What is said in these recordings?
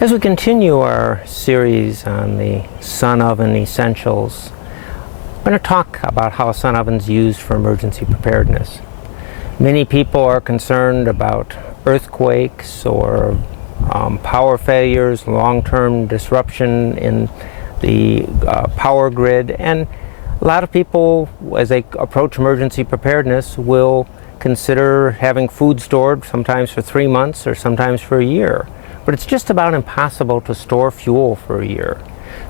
As we continue our series on the sun oven essentials, I'm going to talk about how a sun oven is used for emergency preparedness. Many people are concerned about earthquakes or power failures, long-term disruption in the power grid, and a lot of people, as they approach emergency preparedness, will consider having food stored sometimes for 3 months or sometimes for a year. But it's just about impossible to store fuel for a year.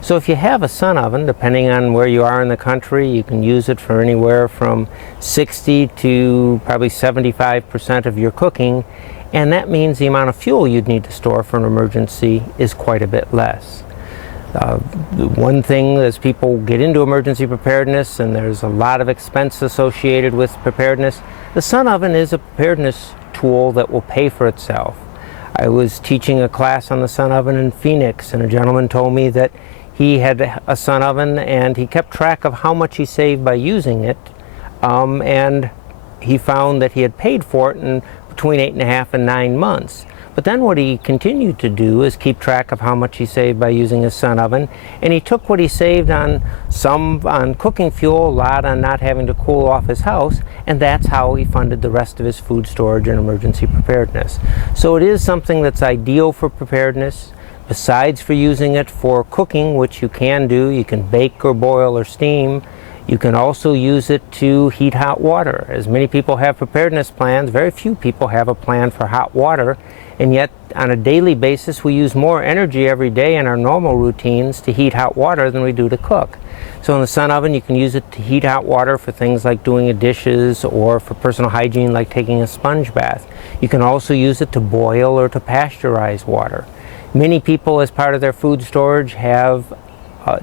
So if you have a sun oven, depending on where you are in the country, you can use it for anywhere from 60 to probably 75% of your cooking, and that means the amount of fuel you'd need to store for an emergency is quite a bit less. One thing as people get into emergency preparedness, and there's a lot of expense associated with preparedness, the sun oven is a preparedness tool that will pay for itself. I was teaching a class on the sun oven in Phoenix, and a gentleman told me that he had a sun oven and he kept track of how much he saved by using it, and he found that he had paid for it in between 8.5 and 9 months. But then what he continued to do is keep track of how much he saved by using his sun oven, and he took what he saved on cooking fuel, a lot on not having to cool off his house, and that's how he funded the rest of his food storage and emergency preparedness. So it is something that's ideal for preparedness. Besides for using it for cooking, which you can do, you can bake or boil or steam, you can also use it to heat hot water. As many people have preparedness plans, very few people have a plan for hot water, and yet on a daily basis we use more energy every day in our normal routines to heat hot water than we do to cook. So in the sun oven you can use it to heat hot water for things like doing the dishes or for personal hygiene like taking a sponge bath. You can also use it to boil or to pasteurize water. Many people, as part of their food storage, have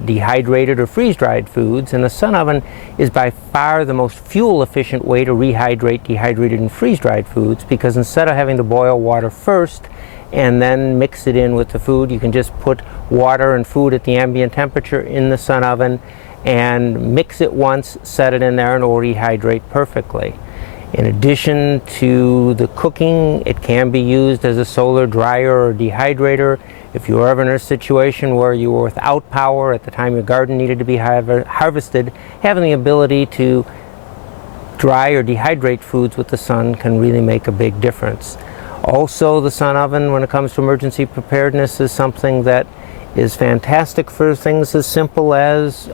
dehydrated or freeze-dried foods, and the sun oven is by far the most fuel-efficient way to rehydrate dehydrated and freeze-dried foods, because instead of having to boil water first and then mix it in with the food, you can just put water and food at the ambient temperature in the sun oven and mix it once, set it in there, and it will rehydrate perfectly. In addition to the cooking, it can be used as a solar dryer or dehydrator. If you were ever in a situation where you were without power at the time your garden needed to be harvested, having the ability to dry or dehydrate foods with the sun can really make a big difference. Also, the sun oven, when it comes to emergency preparedness, is something that is fantastic for things as simple as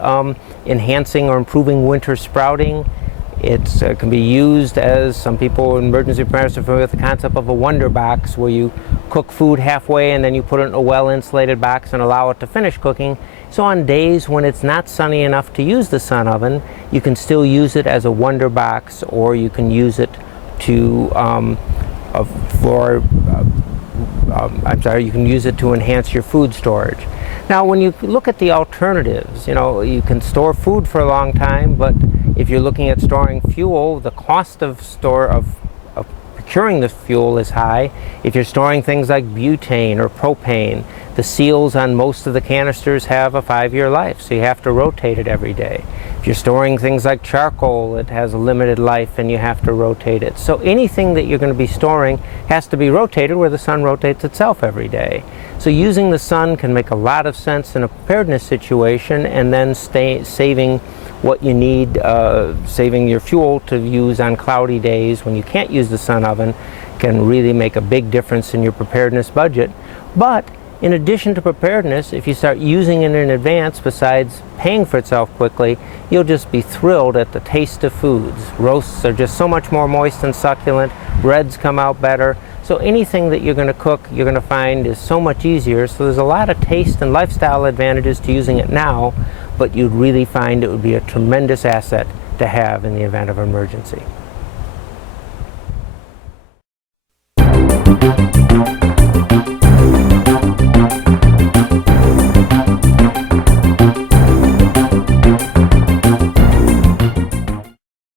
enhancing or improving winter sprouting. It can be used as, some people in emergency preparedness are familiar with the concept of a wonder box, where you cook food halfway and then you put it in a well-insulated box and allow it to finish cooking. So on days when it's not sunny enough to use the sun oven, you can still use it as a wonder box, or you can use it to you can use it to enhance your food storage. Now, when you look at the alternatives, you can store food for a long time, but if you're looking at storing fuel, the cost of procuring the fuel is high. If you're storing things like butane or propane, the seals on most of the canisters have a 5-year life, so you have to rotate it every day. If you're storing things like charcoal, it has a limited life and you have to rotate it. So anything that you're going to be storing has to be rotated where the sun rotates itself every day. So using the sun can make a lot of sense in a preparedness situation, and then saving what you need, saving your fuel to use on cloudy days when you can't use the sun oven, can really make a big difference in your preparedness budget. But in addition to preparedness, if you start using it in advance, besides paying for itself quickly, you'll just be thrilled at the taste of foods. Roasts are just so much more moist and succulent. Breads come out better. So anything that you're going to cook, you're going to find is so much easier. So there's a lot of taste and lifestyle advantages to using it now, but you'd really find it would be a tremendous asset to have in the event of emergency.